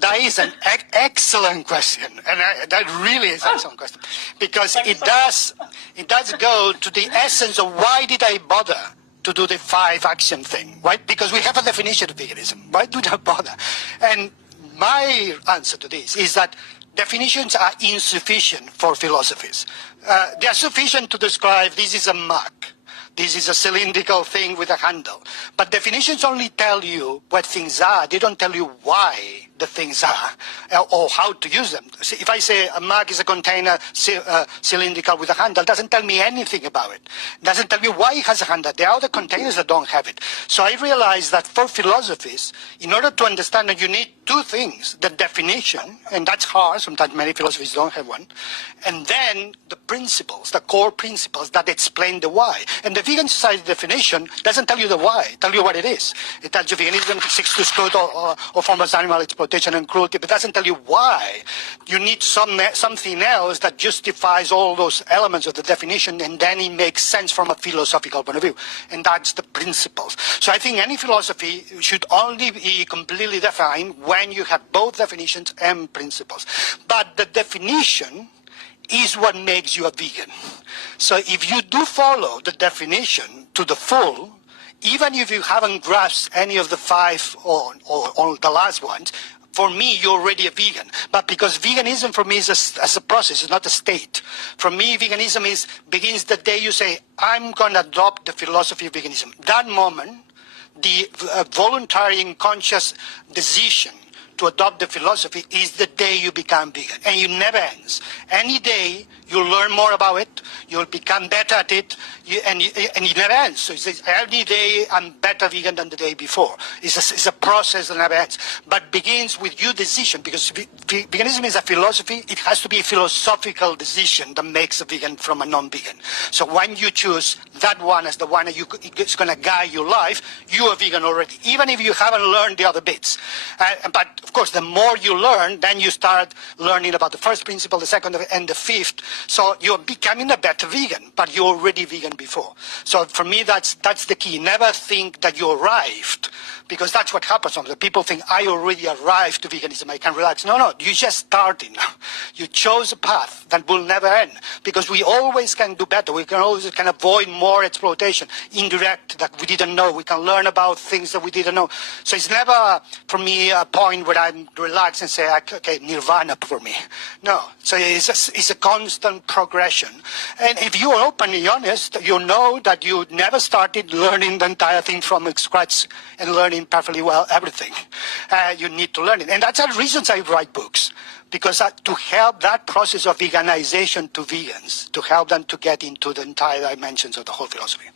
that is an excellent question, and that really is an excellent question, because it does go to the essence of why did I bother to do the 5-action thing, right? Because we have a definition of veganism. Why do I bother? And my answer to this is that definitions are insufficient for philosophies. They are sufficient to describe this is a mug. This is a cylindrical thing with a handle. But definitions only tell you what things are. They don't tell you why the things are or how to use them. See, if I say a mug is a container cylindrical with a handle, it doesn't tell me anything about it. It doesn't tell me why it has a handle. There are other containers that don't have it. So I realized that for philosophies, in order to understand that you need two things, the definition, and that's hard, sometimes many philosophies don't have one, and then the principles, the core principles that explain the why. And the vegan society definition doesn't tell you the why, it tells you what it is. It tells you veganism seeks to exclude all forms of animal exploitation and cruelty, but doesn't tell you why. You need something else that justifies all those elements of the definition, and then it makes sense from a philosophical point of view. And that's the principles. So I think any philosophy should only be completely defined when you have both definitions and principles. But the definition is what makes you a vegan. So if you do follow the definition to the full, even if you haven't grasped any of the 5 or the last ones, for me, you're already a vegan. But because veganism for me is a process, it's not a state. For me, veganism begins the day you say, I'm going to adopt the philosophy of veganism. That moment, the voluntary and conscious decision to adopt the philosophy is the day you become vegan, and it never ends. Any day you'll learn more about it, you'll become better at it, and it never ends. So it's every day I'm better vegan than the day before. It's a process that never ends, but begins with your decision, because veganism is a philosophy. It has to be a philosophical decision that makes a vegan from a non-vegan. So when you choose that one as the one that it's going to guide your life, you're a vegan already, even if you haven't learned the other bits. But of course, the more you learn, then you start learning about the first principle, the second, and the fifth. So you're becoming a better vegan, but you're already vegan before. So for me, that's the key. Never think that you arrived, because that's what happens. Sometimes people think, I already arrived to veganism, I can relax. No, you're just starting now. You chose a path that will never end, because we always can do better. We can always avoid more exploitation, indirect, that we didn't know. We can learn about things that we didn't know. So it's never, for me, a point where I'm relaxed and say, okay, nirvana for me. No, so it's a constant progression. And if you are openly honest, you know that you never started learning the entire thing from scratch and learning perfectly well everything. You need to learn it. And that's the reasons I write books, because to help that process of veganization to vegans, to help them to get into the entire dimensions of the whole philosophy.